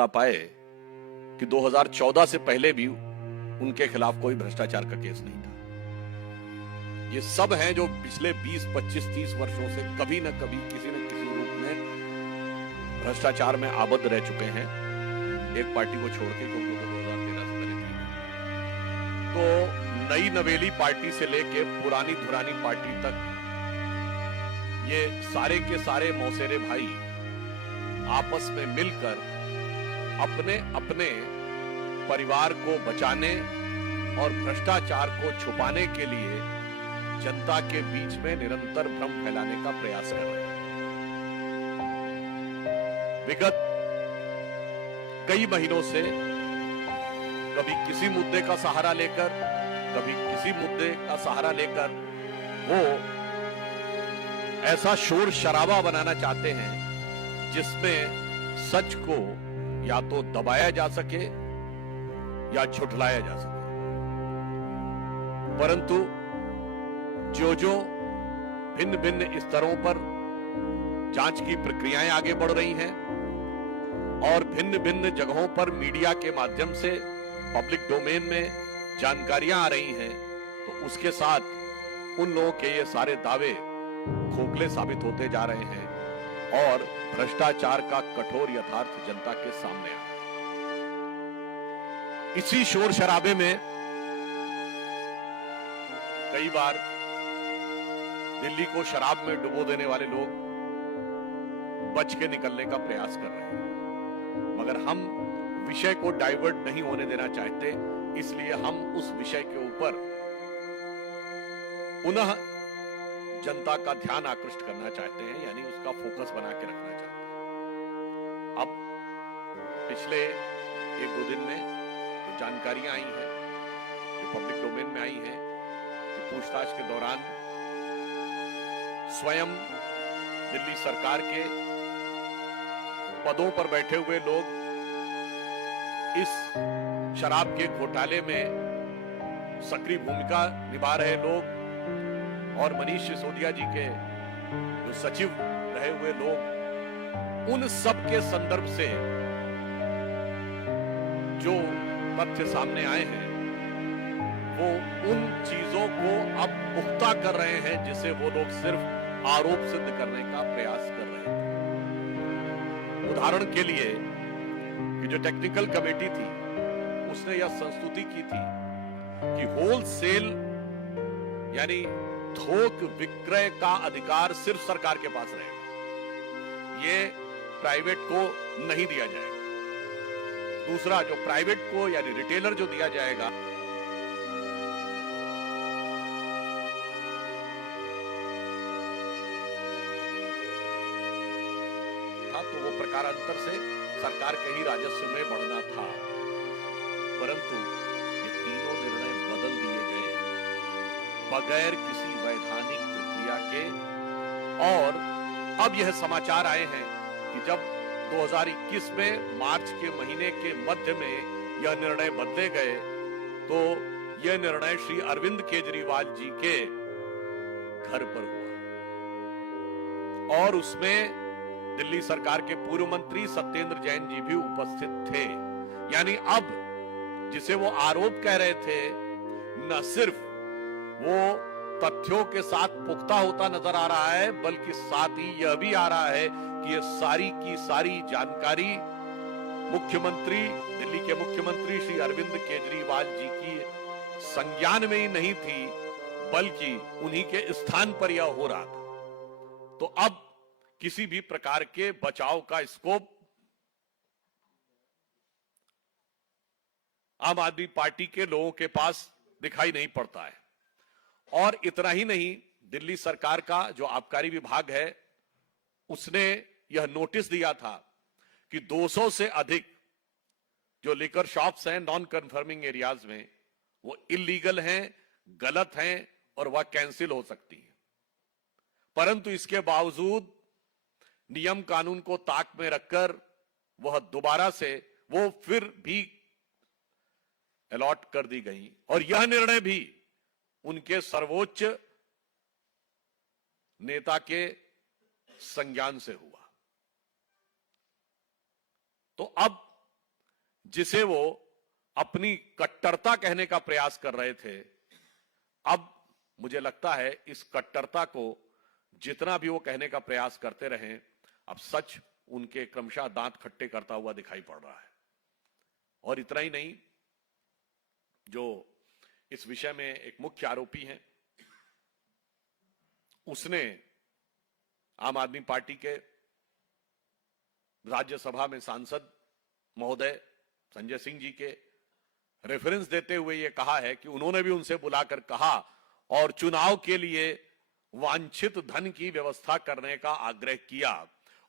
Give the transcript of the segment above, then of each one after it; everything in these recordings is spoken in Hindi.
बता पाए कि 2014 से पहले भी उनके खिलाफ कोई भ्रष्टाचार का केस नहीं था। ये सब हैं जो पिछले 20, 25, 30 वर्षों से कभी न कभी किसी न किसी रूप में भ्रष्टाचार में आबद्ध रह चुके हैं, एक पार्टी को छोड़ के, क्योंकि 2013 से पहले थी। तो नई नवेली पार्टी से लेके पुरानी धुरानी पार्टी तक ये सारे के सारे मौसेरे भाई आपस में मिलकर अपने अपने परिवार को बचाने और भ्रष्टाचार को छुपाने के लिए जनता के बीच में निरंतर भ्रम फैलाने का प्रयास कर रहे हैं। विगत कई महीनों से कभी किसी मुद्दे का सहारा लेकर, कभी किसी मुद्दे का सहारा लेकर वो ऐसा शोर शराबा बनाना चाहते हैं जिसमें सच को या तो दबाया जा सके या झुठलाया जा सके। परंतु जो जो भिन्न भिन्न स्तरों पर जांच की प्रक्रियाएं आगे बढ़ रही हैं और भिन्न भिन्न जगहों पर मीडिया के माध्यम से पब्लिक डोमेन में जानकारियां आ रही हैं, तो उसके साथ उन लोगों के ये सारे दावे खोखले साबित होते जा रहे हैं और भ्रष्टाचार का कठोर यथार्थ जनता के सामने आ। इसी शोर शराबे में कई बार दिल्ली को शराब में डुबो देने वाले लोग बच के निकलने का प्रयास कर रहे हैं, मगर हम विषय को डाइवर्ट नहीं होने देना चाहते, इसलिए हम उस विषय के ऊपर पुनः जनता का ध्यान आकृष्ट करना चाहते हैं, यानी उसका फोकस बना के रखना चाहते हैं। अब पिछले 1-2 दिन में जो जानकारियां आई हैं, जो पब्लिक डोमेन में आई हैं, कि पूछताछ के दौरान स्वयं दिल्ली सरकार के पदों पर बैठे हुए लोग इस शराब के घोटाले में सक्रिय भूमिका निभा रहे लोग और मनीष सिसोदिया जी के जो सचिव रहे हुए लोग, उन सब के संदर्भ से जो तथ्य सामने आए हैं वो उन चीजों को अब पुख्ता कर रहे हैं जिसे वो लोग सिर्फ आरोप सिद्ध करने का प्रयास कर रहे थे। उदाहरण के लिए कि जो टेक्निकल कमेटी थी उसने यह संस्तुति की थी कि होलसेल यानी थोक विक्रय का अधिकार सिर्फ सरकार के पास रहेगा, ये प्राइवेट को नहीं दिया जाएगा। दूसरा, जो प्राइवेट को यानी रिटेलर जो दिया जाएगा, तो वो प्रकारांतर से सरकार के ही राजस्व में बढ़ना था, परंतु ये तीनों निर्णय बदल दिए गए बगैर किसी वैधानिक प्रक्रिया के। और अब यह समाचार आए हैं कि जब 2021 में मार्च के महीने के मध्य में यह निर्णय बदले गए, तो यह निर्णय श्री अरविंद केजरीवाल जी के घर पर हुआ और उसमें दिल्ली सरकार के पूर्व मंत्री सत्येंद्र जैन जी भी उपस्थित थे। यानी अब जिसे वो आरोप कह रहे थे, न सिर्फ वो तथ्यों के साथ पुख्ता होता नजर आ रहा है, बल्कि साथ ही यह भी आ रहा है कि ये सारी की सारी जानकारी मुख्यमंत्री, दिल्ली के मुख्यमंत्री श्री अरविंद केजरीवाल जी की संज्ञान में ही नहीं थी, बल्कि उन्हीं के स्थान पर यह हो रहा था। तो अब किसी भी प्रकार के बचाव का स्कोप आम आदमी पार्टी के लोगों के पास दिखाई नहीं पड़ता है। और इतना ही नहीं, दिल्ली सरकार का जो आबकारी विभाग है उसने यह नोटिस दिया था कि 200 से अधिक जो लिकर शॉप्स हैं नॉन कन्फर्मिंग एरियाज में, वो इलीगल हैं, गलत हैं और वह कैंसिल हो सकती है। परंतु इसके बावजूद नियम कानून को ताक में रखकर वह दोबारा से वो फिर भी अलॉट कर दी गई और यह निर्णय भी उनके सर्वोच्च नेता के संज्ञान से हुआ। तो अब जिसे वो अपनी कट्टरता कहने का प्रयास कर रहे थे, अब मुझे लगता है इस कट्टरता को जितना भी वो कहने का प्रयास करते रहें, अब सच उनके क्रमशः दांत खट्टे करता हुआ दिखाई पड़ रहा है। और इतना ही नहीं, जो इस विषय में एक मुख्य आरोपी हैं, उसने आम आदमी पार्टी के राज्यसभा में सांसद महोदय संजय सिंह जी के रेफरेंस देते हुए यह कहा है कि उन्होंने भी उनसे बुलाकर कहा और चुनाव के लिए वांछित धन की व्यवस्था करने का आग्रह किया,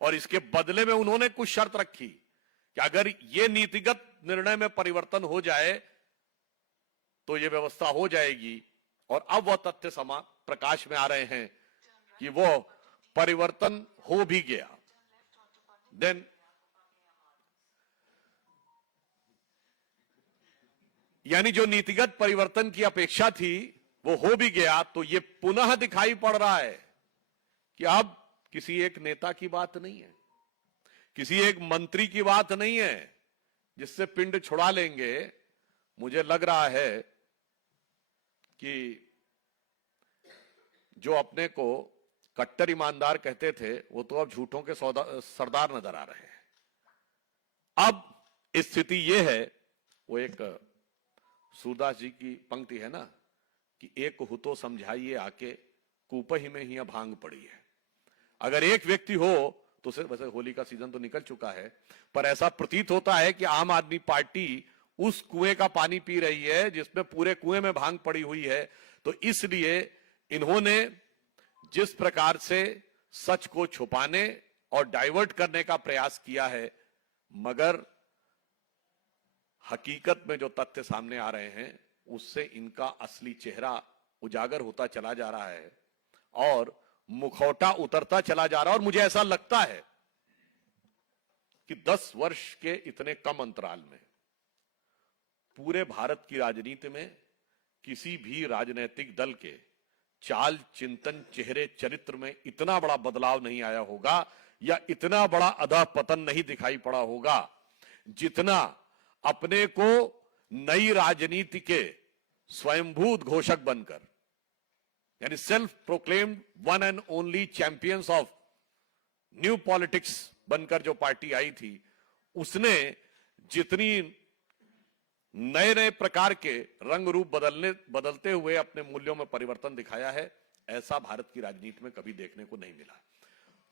और इसके बदले में उन्होंने कुछ शर्त रखी कि अगर यह नीतिगत निर्णय में परिवर्तन हो जाए तो यह व्यवस्था हो जाएगी। और अब वह तथ्य प्रकाश में आ रहे हैं कि वो परिवर्तन हो भी गया। देन यानी जो नीतिगत परिवर्तन की अपेक्षा थी वो हो भी गया, तो ये पुनः दिखाई पड़ रहा है कि अब किसी एक नेता की बात नहीं है, किसी एक मंत्री की बात नहीं है जिससे पिंड छुड़ा लेंगे। मुझे लग रहा है कि जो अपने को कट्टर ईमानदार कहते थे वो तो अब झूठों के सरदार नजर आ रहे हैं। अब स्थिति ये है, वो एक सूरदास जी की पंक्ति है ना कि एक हो तो समझाइए आके, कूपही में ही भांग पड़ी है। अगर एक व्यक्ति हो तो सिर्फ, वैसे होली का सीजन तो निकल चुका है, पर ऐसा प्रतीत होता है कि आम आदमी पार्टी उस कुएं का पानी पी रही है जिसमें पूरे कुएं में भांग पड़ी हुई है। तो इसलिए इन्होंने जिस प्रकार से सच को छुपाने और डाइवर्ट करने का प्रयास किया है, मगर हकीकत में जो तथ्य सामने आ रहे हैं उससे इनका असली चेहरा उजागर होता चला जा रहा है और मुखौटा उतरता चला जा रहा है। और मुझे ऐसा लगता है कि 10 वर्ष के इतने कम अंतराल में पूरे भारत की राजनीति में किसी भी राजनीतिक दल के चाल, चिंतन, चेहरे, चरित्र में इतना बड़ा बदलाव नहीं आया होगा या इतना बड़ा अधःपतन नहीं दिखाई पड़ा होगा जितना अपने को नई राजनीति के स्वयंभूत घोषक बनकर, यानी self proclaimed one and only champions of new politics बनकर जो पार्टी आई थी, उसने जितनी नए नए प्रकार के रंग रूप बदलते हुए अपने मूल्यों में परिवर्तन दिखाया है, ऐसा भारत की राजनीति में कभी देखने को नहीं मिला।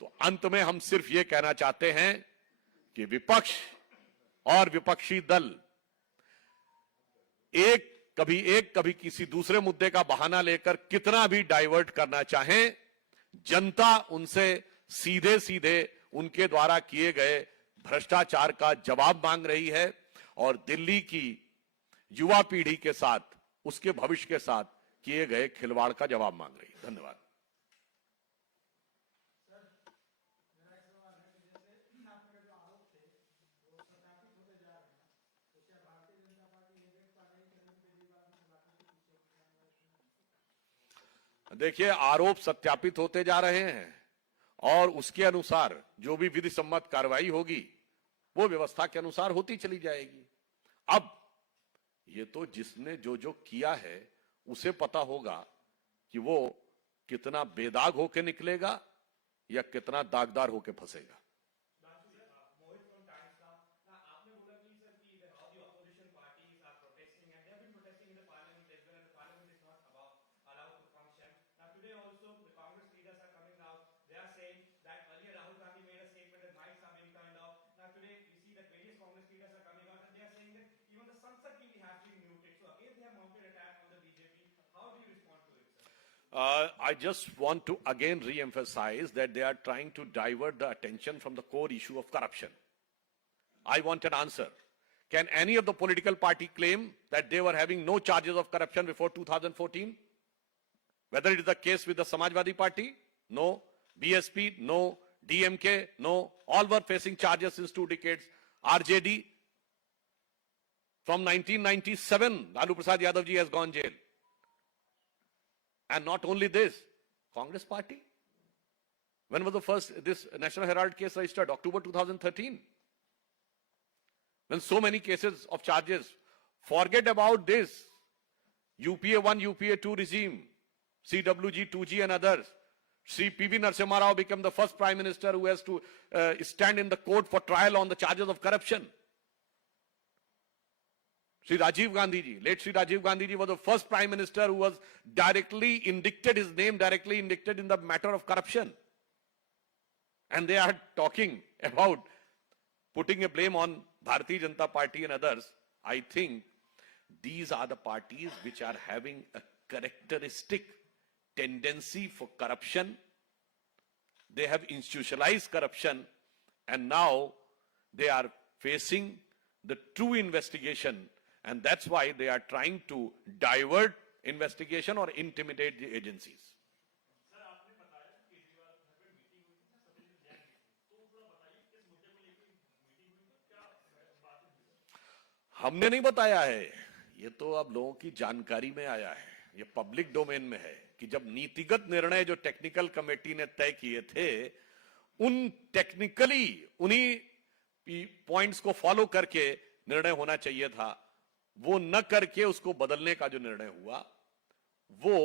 तो अंत में हम सिर्फ ये कहना चाहते हैं कि विपक्ष और विपक्षी दल कभी किसी दूसरे मुद्दे का बहाना लेकर कितना भी डाइवर्ट करना चाहें, जनता उनसे सीधे सीधे उनके द्वारा किए गए भ्रष्टाचार का जवाब मांग रही है और दिल्ली की युवा पीढ़ी के साथ, उसके भविष्य के साथ किए गए खिलवाड़ का जवाब मांग रही है। धन्यवाद। देखिए, आरोप सत्यापित होते जा रहे हैं और उसके अनुसार जो भी विधि सम्मत कार्रवाई होगी वो व्यवस्था के अनुसार होती चली जाएगी। अब ये तो जिसने जो जो किया है उसे पता होगा कि वो कितना बेदाग होके निकलेगा या कितना दागदार होके फंसेगा। I just want to again re-emphasize that they are trying to divert the attention from the core issue of corruption. I want an answer. Can any of the political party claim that they were having no charges of corruption before 2014? Whether it is the case with the Samajwadi Party? No. BSP? No. DMK? No. All were facing charges since 2 decades. RJD? From 1997, Lalu Prasad Yadav ji has gone jail. And not only this, Congress Party. When was the first, this National Herald case registered? October 2013. when so many cases of charges? Forget about this. UPA 1, UPA 2 regime, CWG, 2G and others. Sri PV Narasimha Rao became the first Prime Minister who has to stand in the court for trial on the charges of corruption. Sri Rajiv Gandhi ji, late Sri Rajiv Gandhi ji was the first Prime Minister who was directly indicted, his name directly indicted in the matter of corruption. And they are talking about putting a blame on Bharatiya Janata Party and others. I think these are the parties which are having a characteristic tendency for corruption. They have institutionalized corruption, and now they are facing the true investigation, and that's why they are trying to divert investigation or intimidate the agencies. हमने नहीं बताया है, ये तो अब लोगों की जानकारी में आया है, ये पब्लिक डोमेन में है कि जब नीतिगत निर्णय जो टेक्निकल कमेटी ने तय किए थे, उन टेक्निकली उन्हीं पॉइंट्स को फॉलो करके निर्णय होना चाहिए था, वो न करके उसको बदलने का जो निर्णय हुआ वो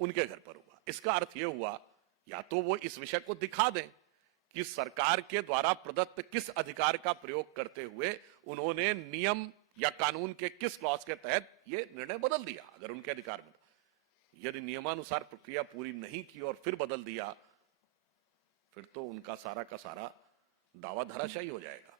उनके घर पर हुआ। इसका अर्थ यह हुआ या तो वो इस विषय को दिखा दें कि सरकार के द्वारा प्रदत्त किस अधिकार का प्रयोग करते हुए उन्होंने नियम या कानून के किस क्लॉज के तहत ये निर्णय बदल दिया। अगर उनके अधिकार में, यदि नियमानुसार प्रक्रिया पूरी नहीं की और फिर बदल दिया, फिर तो उनका सारा का सारा दावा धराशायी हो जाएगा।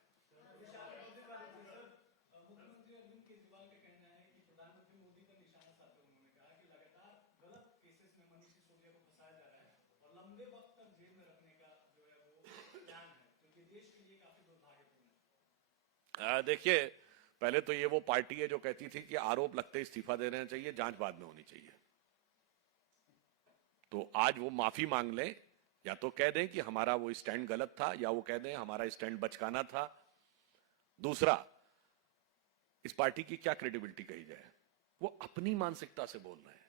देखिए, पहले तो ये वो पार्टी है जो कहती थी कि आरोप लगते इस्तीफा दे देना चाहिए, जांच बाद में होनी चाहिए। तो आज वो माफी मांग लें, या तो कह दें कि हमारा वो स्टैंड गलत था, या वो कह दें हमारा स्टैंड बचकाना था। दूसरा, इस पार्टी की क्या क्रेडिबिलिटी कही जाए? वो अपनी मानसिकता से बोल रहे हैं।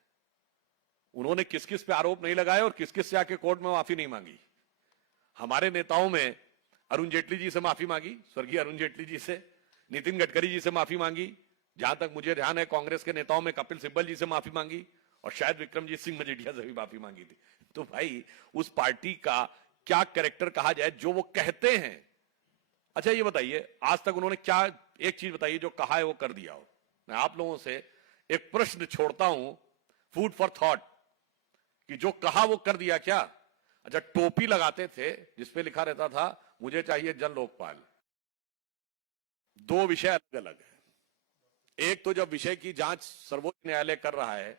उन्होंने किस किस पे आरोप नहीं लगाए और किस किस से आके कोर्ट में माफी नहीं मांगी। हमारे नेताओं में अरुण जेटली जी से माफी मांगी, स्वर्गीय अरुण जेटली जी से, नितिन गडकरी जी से माफी मांगी, जहां तक मुझे ध्यान है कांग्रेस के नेताओं में कपिल सिब्बल जी से माफी मांगी, और शायद विक्रमजीत सिंह मजीठिया से भी माफी मांगी थी। तो भाई, उस पार्टी का क्या कैरेक्टर कहा जाए जो वो कहते हैं? अच्छा ये बताइए, आज तक उन्होंने क्या, एक चीज बताइए जो कहा है वो कर दिया हो। मैं आप लोगों से एक प्रश्न छोड़ता हूं, फूड फॉर थॉट, कि जो कहा वो कर दिया क्या? अच्छा, टोपी लगाते थे जिसपे लिखा रहता था मुझे चाहिए जन लोकपाल। दो विषय अलग अलग है। एक तो जब विषय की जांच सर्वोच्च न्यायालय कर रहा है,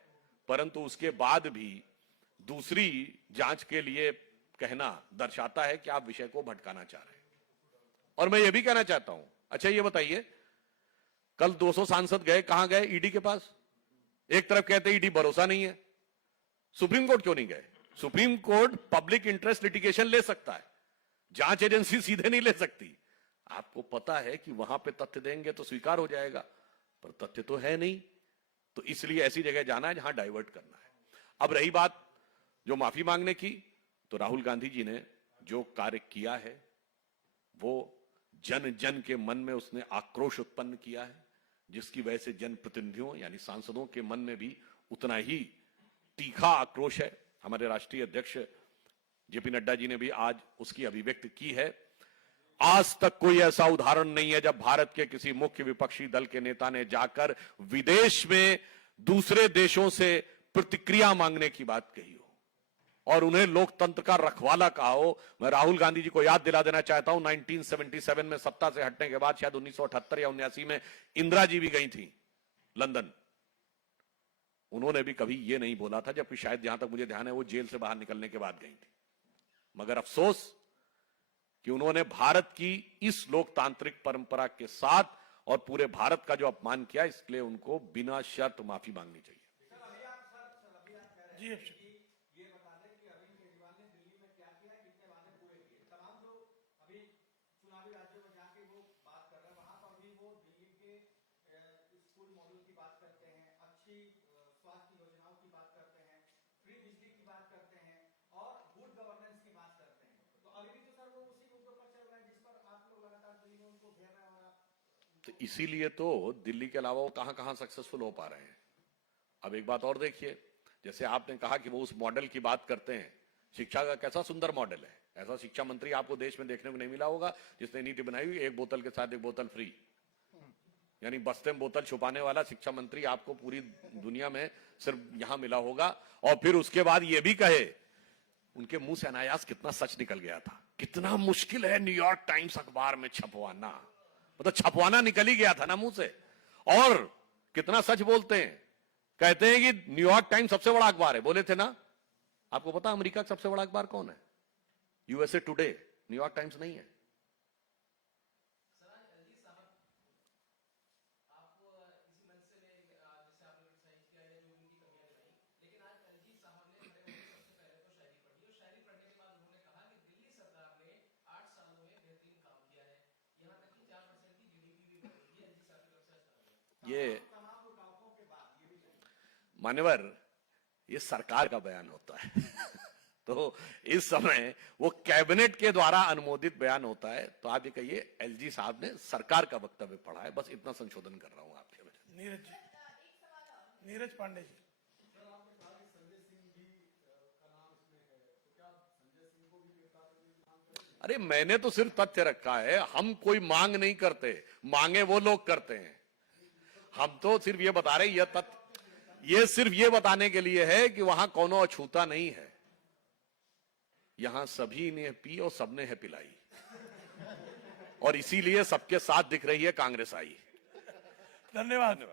परंतु उसके बाद भी दूसरी जांच के लिए कहना दर्शाता है कि आप विषय को भटकाना चाह रहे हैं। और मैं ये भी कहना चाहता हूं, अच्छा ये बताइए, कल 200 सांसद गए, कहां गए? ईडी के पास। एक तरफ कहते ईडी भरोसा नहीं है, सुप्रीम कोर्ट क्यों नहीं गए? Supreme court public interest litigation ले सकता है, जांच एजेंसी सीधे नहीं ले सकती। आपको पता है कि वहां पे तथ्य देंगे तो स्वीकार हो जाएगा, पर तथ्य तो है नहीं, तो इसलिए ऐसी जगह जाना है जहां डाइवर्ट करना है। अब रही बात जो माफी मांगने की, तो राहुल गांधी जी ने जो कार्य किया है वो जन जन के मन में उसने आक्रोश उत्पन्न किया है, जिसकी वजह से जनप्रतिनिधियों यानी सांसदों के मन में भी उतना ही तीखा आक्रोश है। हमारे राष्ट्रीय अध्यक्ष जेपी नड्डा जी ने भी आज उसकी अभिव्यक्ति की है। आज तक कोई ऐसा उदाहरण नहीं है जब भारत के किसी मुख्य विपक्षी दल के नेता ने जाकर विदेश में दूसरे देशों से प्रतिक्रिया मांगने की बात कही हो और उन्हें लोकतंत्र का रखवाला कहा हो। मैं राहुल गांधी जी को याद दिला देना चाहता हूं, 1977 में सत्ता से हटने के बाद, शायद 1978 या 79 में इंदिरा जी भी गई थी लंदन। उन्होंने भी कभी यह नहीं बोला था, जबकि शायद जहां तक मुझे ध्यान है वो जेल से बाहर निकलने के बाद गई थी। मगर अफसोस कि उन्होंने भारत की इस लोकतांत्रिक परंपरा के साथ और पूरे भारत का जो अपमान किया, इसके लिए उनको बिना शर्त माफी मांगनी चाहिए। जी ये बता दें कि अरविंद केजरीवाल ने दिल्ली में क्या किया, कितने वादे पूरे किए। तमाम जो अभी चुनावी राज्यों में जाके वो बात कर रहे हैं, वहां पर भी वो दिल्ली के स्कूल मॉडल की बात करते हैं, अच्छी स्वास्थ्य योजनाओं की बात करते हैं, फ्री बिजली की बात करते हैं और गुड गवर्नेंस की बात करते हैं। तो अभी भी तो सर वो उसी मुद्दों पर चल रहा है जिस पर आप लोग लगातार दिल्ली में उनको घेर रहे हैं और आप तो इसीलिए तो दिल्ली के अलावा वो कहां कहां सक्सेसफुल हो पा रहे हैं। अब एक बात और देखिए, जैसे आपने कहा कि वो उस मॉडल की बात करते हैं, शिक्षा का कैसा सुंदर मॉडल है। ऐसा शिक्षा मंत्री आपको देश में देखने को नहीं मिला होगा जिसने नीति बनाई हुई एक बोतल के साथ एक बोतल फ्री, यानी बस्ते में बोतल छुपाने वाला शिक्षा मंत्री आपको पूरी दुनिया में सिर्फ यहां मिला होगा। और फिर उसके बाद ये भी कहे, उनके मुंह से अनायास कितना सच निकल गया था। कितना मुश्किल है न्यूयॉर्क टाइम्स अखबार में छपवाना, मतलब छपवाना निकल ही गया था ना मुंह से। और कितना सच बोलते हैं, कहते हैं कि न्यूयॉर्क टाइम्स सबसे बड़ा अखबार है, बोले थे ना। आपको पता अमेरिका का सबसे बड़ा अखबार कौन है? यूएसए टुडे, न्यूयॉर्क टाइम्स नहीं है। ये मान्यवर, ये सरकार का बयान होता है तो इस समय वो कैबिनेट के द्वारा अनुमोदित बयान होता है। तो आप ये कहिए एलजी साहब ने सरकार का वक्तव्य पढ़ा है, बस इतना संशोधन कर रहा हूं आपके वजह। नीरज जी, नीरज पांडे जी। अरे मैंने तो सिर्फ तथ्य रखा है, हम कोई मांग नहीं करते, मांगे वो लोग करते हैं। हम तो सिर्फ ये बता रहे, यह तथ्य, ये सिर्फ ये बताने के लिए है कि वहां कोनो अछूता नहीं है। यहां सभी ने पी और सबने है पिलाई, और इसीलिए सबके साथ दिख रही है कांग्रेस आई। धन्यवाद।